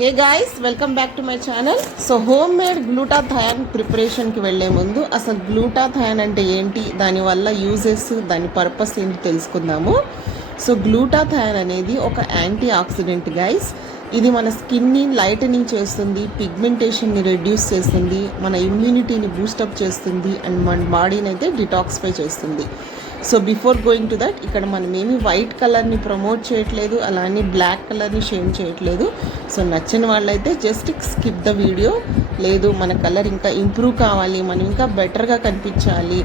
Hey guys, welcome back to my channel. So homemade glutathione ప్రిపరేషన్కి వెళ్ళే ముందు అసలు గ్లూటాథయాన్ అంటే ఏంటి, దానివల్ల యూజెస్, దాని పర్పస్ ఏంటి తెలుసుకుందాము. సో గ్లూటాథయాన్ అనేది ఒక యాంటీ ఆక్సిడెంట్ గైస్. ఇది మన స్కిన్ని లైటనింగ్ చేస్తుంది, పిగ్మెంటేషన్ని రెడ్యూస్ చేస్తుంది, మన ఇమ్యూనిటీని బూస్టప్ చేస్తుంది అండ్ మన బాడీని అయితే డిటాక్సిఫై చేస్తుంది. So before going to that, ఇక్కడ మనం ఏమి వైట్ కలర్ని ప్రమోట్ చేయట్లేదు, అలానే బ్లాక్ కలర్ని షేమ్ చేయట్లేదు. సో నచ్చిన వాళ్ళైతే జస్ట్ స్కిప్ ద వీడియో. లేదు మన కలర్ ఇంకా ఇంప్రూవ్ కావాలి, మనం ఇంకా బెటర్గా కనిపించాలి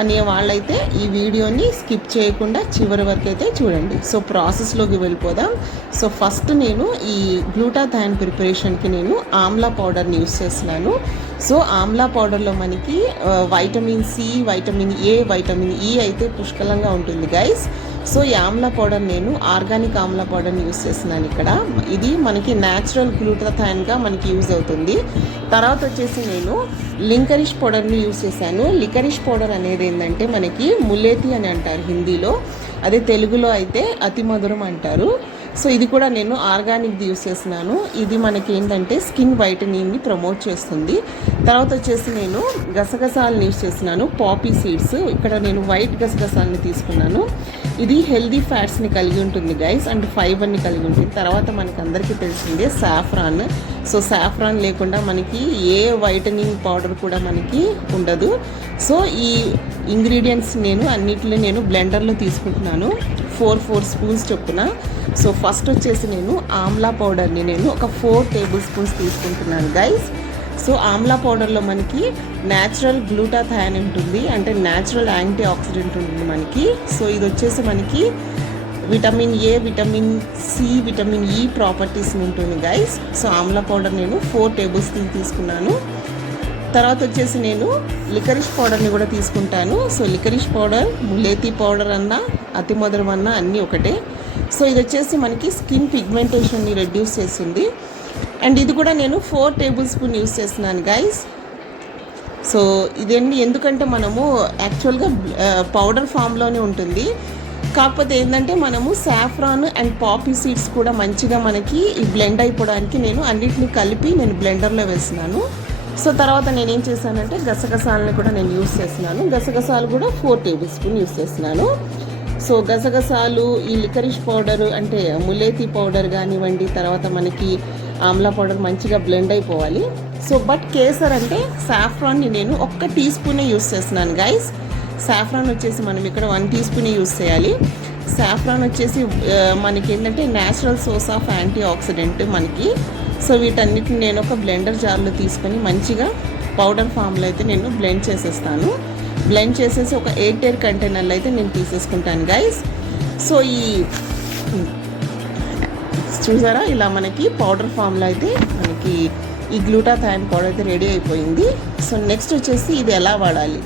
అనే వాళ్ళైతే ఈ వీడియోని స్కిప్ చేయకుండా చివరి వరకు అయితే చూడండి. సో ప్రాసెస్లోకి వెళ్ళిపోదాం. సో ఫస్ట్ నేను ఈ గ్లూటాథయాన్ ప్రిపరేషన్కి నేను ఆమ్లా పౌడర్ని యూస్ చేస్తున్నాను. సో ఆమ్లా పౌడర్లో మనకి vitamin C, vitamin A, vitamin E అయితే పుష్కలంగా ఉంటుంది గైస్. సో ఈ ఆమ్లా పౌడర్ నేను ఆర్గానిక్ ఆమ్లా పౌడర్ని యూస్ చేస్తున్నాను ఇక్కడ. ఇది మనకి న్యాచురల్ గ్లూటాథయాన్గా మనకి యూజ్ అవుతుంది. తర్వాత వచ్చేసి నేను లింకరిష్ పౌడర్ని యూస్ చేశాను. లికరిష్ పౌడర్ అనేది ఏంటంటే మనకి ములేతి అని అంటారు హిందీలో, అదే తెలుగులో అయితే అతి మధురం అంటారు. సో ఇది కూడా నేను ఆర్గానిక్ది యూస్ చేస్తున్నాను. ఇది మనకి ఏంటంటే స్కిన్ వైటనింగ్ని ప్రమోట్ చేస్తుంది. తర్వాత వచ్చేసి నేను గసగసాలను యూస్ చేస్తున్నాను, పాపీ సీడ్స్. ఇక్కడ నేను వైట్ గసగసాలని తీసుకున్నాను. ఇది హెల్దీ ఫ్యాట్స్ని కలిగి ఉంటుంది గైస్, అండ్ ఫైబర్ని కలిగి ఉంటుంది. తర్వాత మనకి అందరికీ తెలిసిందే సాఫ్రాన్. సో సాఫ్రాన్ లేకుండా మనకి ఏ వైటనింగ్ పౌడర్ కూడా మనకి ఉండదు. సో ఈ ఇంగ్రీడియంట్స్ అన్నిటిని నేను బ్లెండర్లో తీసుకుంటున్నాను, 4 స్పూన్స్ చొప్పున. సో ఫస్ట్ వచ్చేసి నేను ఆమ్లా పౌడర్ని నేను ఒక 4 టేబుల్ స్పూన్స్ తీసుకుంటున్నాను గైస్. సో ఆమ్లా పౌడర్లో మనకి న్యాచురల్ గ్లూటాథయాన్ ఉంటుంది, అంటే న్యాచురల్ యాంటీ ఆక్సిడెంట్ ఉంటుంది మనకి. సో ఇది వచ్చేసి మనకి vitamin A, vitamin C, vitamin E properties ఉంటుంది గైస్. సో ఆమ్లా పౌడర్ నేను 4 టేబుల్ స్పూన్స్ తీసుకున్నాను. తర్వాత వచ్చేసి నేను లికరిష్ పౌడర్ని కూడా తీసుకుంటాను. సో లికరిష్ పౌడర్, ములేతి పౌడర్ అన్నా, అతి మధురం అన్నా అన్నీ ఒకటే. సో ఇది వచ్చేసి మనకి స్కిన్ పిగ్మెంటేషన్ని రెడ్యూస్ చేస్తుంది. అండ్ ఇది కూడా నేను 4 టేబుల్ స్పూన్ యూస్ చేస్తున్నాను గైస్. సో ఇదేంటి, ఎందుకంటే మనము యాక్చువల్గా పౌడర్ ఫామ్లోనే ఉంటుంది. కాకపోతే ఏంటంటే మనము సాఫ్రాన్ అండ్ పాపీ సీడ్స్ కూడా మంచిగా మనకి బ్లెండ్ అయిపోవడానికి నేను అన్నిటిని కలిపి నేను బ్లెండర్లో వేస్తున్నాను. సో తర్వాత నేనేం చేశానంటే గసగసాలని కూడా నేను యూస్ చేస్తున్నాను. గసగసాలు కూడా 4 టేబుల్ స్పూన్ యూస్ చేస్తున్నాను. సో గసగసాలు, ఈ లికరిష్ పౌడర్ అంటే ములేతి పౌడర్ కానివ్వండి, తర్వాత మనకి ఆమ్లా పౌడర్ మంచిగా బ్లెండ్ అయిపోవాలి. సో బట్ కేసర్ అంటే సాఫ్రాన్ని నేను 1 టీ స్పూనే యూస్ చేస్తున్నాను గైస్. సాఫ్రాన్ వచ్చేసి మనం ఇక్కడ 1 టీ స్పూనే యూస్ చేయాలి. సాఫ్రాన్ వచ్చేసి మనకి ఏంటంటే natural source of anti oxidant మనకి. సో వీటన్నిటిని నేను ఒక బ్లెండర్ జార్లో తీసుకొని మంచిగా పౌడర్ ఫామ్లో అయితే నేను బ్లెండ్ చేసేస్తాను. బ్లెండ్ చేసేసి ఒక 8 ఎయిర్ కంటైనర్లు అయితే నేను తీసేసుకుంటాను గైస్. సో ఈ చూసారా, ఇలా మనకి పౌడర్ ఫామ్లో అయితే మనకి ఈ గ్లూటాథయాన్ పౌడర్ అయితే రెడీ అయిపోయింది. సో నెక్స్ట్ వచ్చేసి ఇది ఎలా వాడాలి.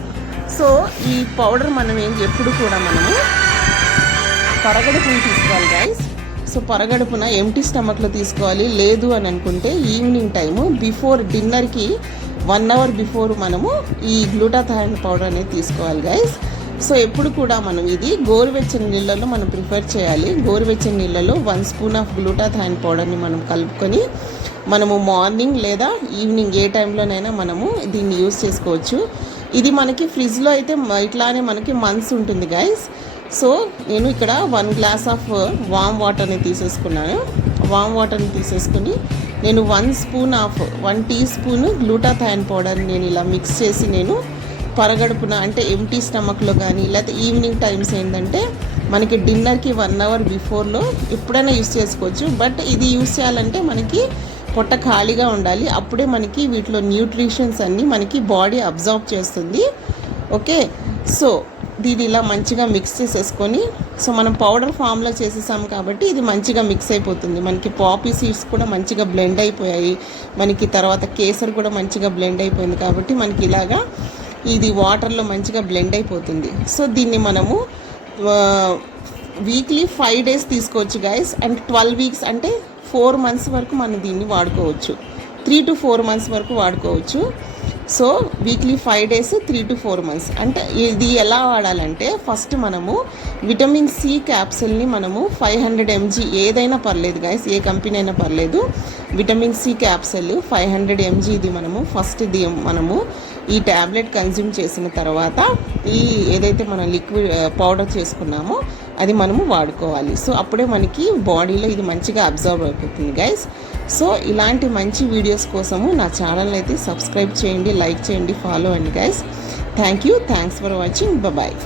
సో ఈ పౌడర్ మనం ఎప్పుడు కూడా మనము పరగడుపుని తీసుకోవాలి గైస్. సో పరగడుపున ఎంటీ స్టమక్లో తీసుకోవాలి. లేదు అని అనుకుంటే ఈవినింగ్ టైము బిఫోర్ డిన్నర్కి 1 అవర్ బిఫోర్ మనము ఈ గ్లూటాథయాన్ పౌడర్ అనేది తీసుకోవాలి గైస్. సో ఎప్పుడు కూడా మనం ఇది గోరువెచ్చని నీళ్ళలో మనం ప్రిఫర్ చేయాలి. గోరువెచ్చని నీళ్ళలో 1 స్పూన్ ఆఫ్ గ్లూటాథయాన్ పౌడర్ని మనం కలుపుకొని మనము మార్నింగ్ లేదా ఈవినింగ్ ఏ టైంలోనైనా మనము దీన్ని యూస్ చేసుకోవచ్చు. ఇది మనకి ఫ్రిడ్జ్లో అయితే ఇట్లానే మనకి మంత్స్ ఉంటుంది గైస్. సో నేను ఇక్కడ 1 గ్లాస్ ఆఫ్ వామ్ వాటర్ని తీసేసుకున్నాను. వామ్ వాటర్ని తీసేసుకొని నేను 1 టీ స్పూన్ గ్లూటాథయాన్ పౌడర్ని నేను ఇలా మిక్స్ చేసి నేను పరగడుపున అంటే ఎంటీ స్టమక్లో కానీ లేకపోతే ఈవినింగ్ టైమ్స్ ఏంటంటే మనకి డిన్నర్కి 1 అవర్ బిఫోర్లో ఎప్పుడైనా యూస్ చేసుకోవచ్చు. బట్ ఇది యూస్ చేయాలంటే మనకి పొట్ట ఖాళీగా ఉండాలి, అప్పుడే మనకి వీటిలో న్యూట్రిషన్స్ అన్నీ మనకి బాడీ అబ్జర్వ్ చేస్తుంది. ఓకే, సో దీన్ని ఇలా మంచిగా మిక్స్ చేసేసుకొని, సో మనం పౌడర్ ఫామ్లో చేసేసాం కాబట్టి ఇది మంచిగా మిక్స్ అయిపోతుంది. మనకి పాపీ సీడ్స్ కూడా మంచిగా బ్లెండ్ అయిపోయాయి, మనకి తర్వాత కేసర్ కూడా మంచిగా బ్లెండ్ అయిపోయింది కాబట్టి మనకి ఇలాగా ఇది వాటర్లో మంచిగా బ్లెండ్ అయిపోతుంది. సో దీన్ని మనము వీక్లీ 5 డేస్ తీసుకోవచ్చు గైస్. అండ్ 12 వీక్స్ అంటే 4 మంత్స్ వరకు మనం దీన్ని వాడుకోవచ్చు. 3 to 4 months వరకు వాడుకోవచ్చు. So weekly 5 days 3 to 4 months. అంటే ఇది ఎలా వాడాలంటే ఫస్ట్ మనము విటమిన్ సి క్యాప్సిల్ని మనము 500 mg ఏదైనా పర్లేదు గైస్, ఏ కంపెనీ అయినా పర్లేదు. విటమిన్ సి క్యాప్సిల్ 500 mg ఇది మనము ఈ ట్యాబ్లెట్ కన్జ్యూమ్ చేసిన తర్వాత ఈ ఏదైతే మనం లిక్విడ్ పౌడర్ చేసుకున్నామో అది మనము వాడుకోవాలి. సో అప్పుడే మనకి బాడీలో ఇది మంచిగా అబ్జర్వ్ అయిపోతుంది గైస్. సో ఇలాంటి మంచి వీడియోస్ కోసము నా ఛానల్ని అయితే సబ్స్క్రైబ్ చేయండి, లైక్ చేయండి, ఫాలో అండి guys. Thanks for watching. Bye.